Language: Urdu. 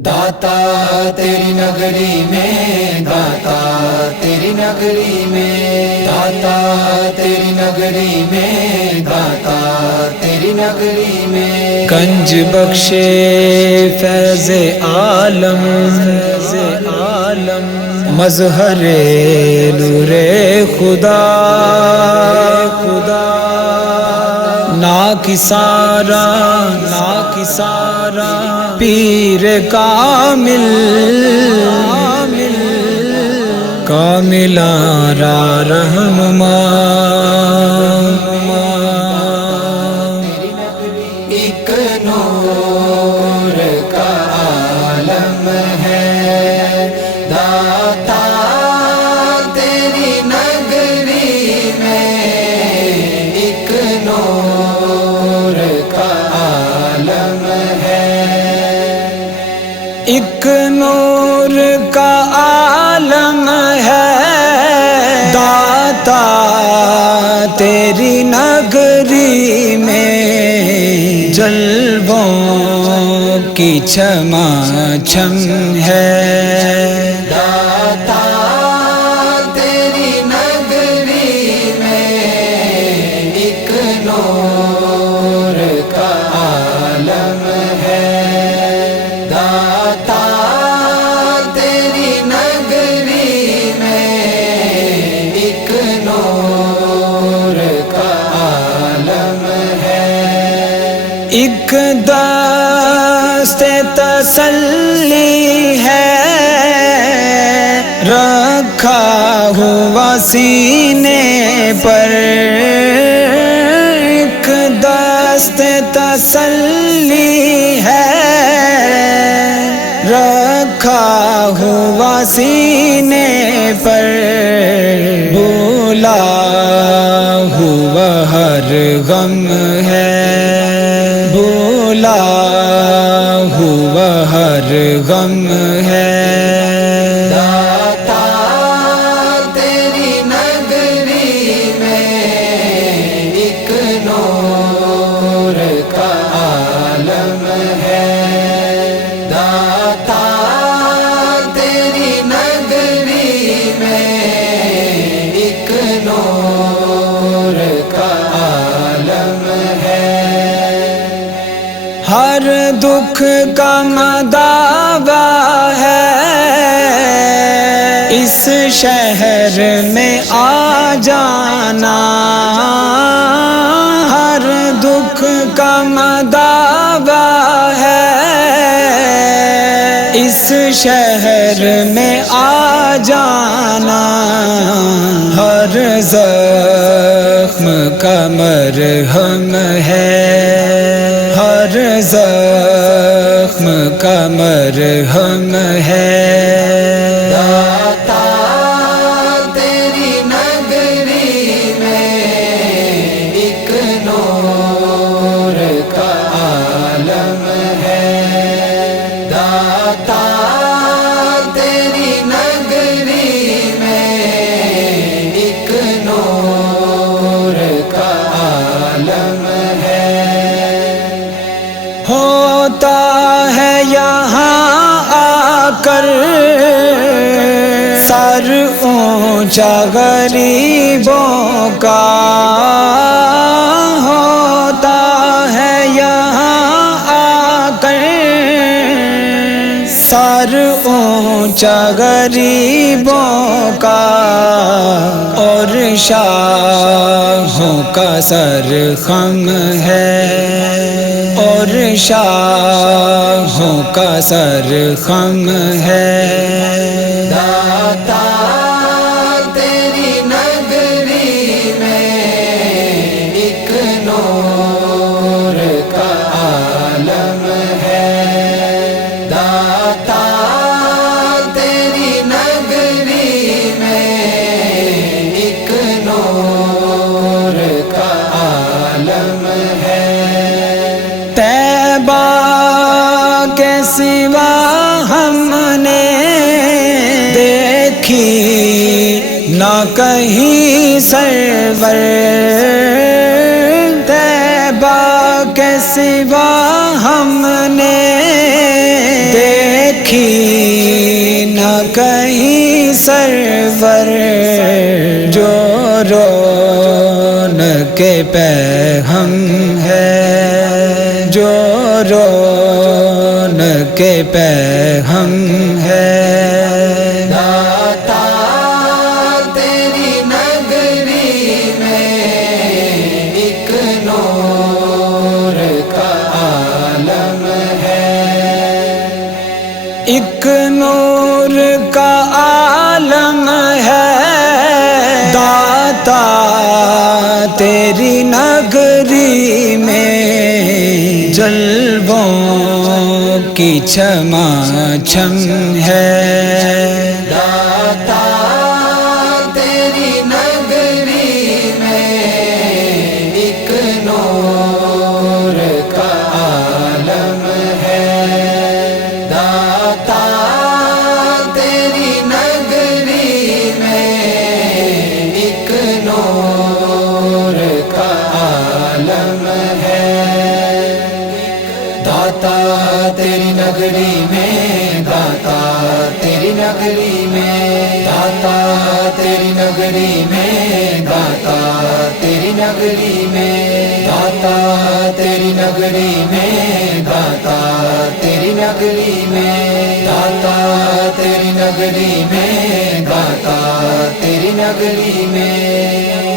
داتا تیری نگری میں، داتا تیری نگری میں، داتا تیری نگری میں، داتا تیری نگری میں، کنج بخشے فیض عالم، فیض عالم مظہر نور خدا، خدا نا کی سارا، نا کی سارا پیر کامل، کامل را رہنما، ایک نور کا عالم ہے داتا تیری نگری میں، ایک نور کا عالم ہے، ایک نور کا عالم ہے داتا تیری نگری میں، جلووں کی چھما چھم ہے داتا تیری نگری میں، ایک نور کا عالم ہے داتا تیری نگری میں، ایک نور کا عالم ہے، ایک دست تسلی ہے رکھا ہوا سینے پر، ایک دست تسلی ہے رکھا ہوا سینے پر، بھولا ہوا ہر غم ہے، بھولا ہوا ہر غم ہے، داتا تیری نگری میں، ایک نور کا عالم ہے داتا تیری نگری میں، ایک نور کا عالم ہے، ہر دکھ کا مداوا ہے اس شہر میں آ جانا، ہر دکھ کا مداوا ہے اس شہر میں آ جانا، ہر زخم کا مرہم ہے، ہر زخم کا مرہم ہے، داتا تیری نگری میں، ایک نور کا عالم ہے داتا تیری نگری میں، ایک نور کا عالم ہے، ہوتا ہے یہاں آ کر سر اونچا غریبوں کا، ہوتا ہے یہاں آ کر سر اونچا غریبوں کا، اور شاہوں کا سر خم ہے، اور شاہوں کا سر خم ہے، داتا تیری نگری میں، ایک نور کا عالم ہے داتا تیری نگری میں، ایک نور کا عالم ہے، طیبہ کے سوا ہم نے دیکھی نہ کہیں سرور، طیبہ کے سوا ہم نے دیکھی نہ کہیں سرور جو رونق پہم ہے، جو رونق پہم ہے۔ داتا تیری نگری میں ایک نور کا عالم ہے، ایک نور کا عالم ہے۔ داتا تیری نگری میں جلووں کی چھما چھم ہے۔ داتا تیری نگری میں ایک نور کا عالم ہے، داتا تیری نگری میں ایک نور کا عالم ہے۔ داتا تیری نگری میں، داتا تیری نگری میں، داتا تیری نگری میں، داتا تیری نگری میں، داتا تیری نگری میں، داتا تیری نگری میں، داتا تیری نگری میں، داتا تیری نگری میں۔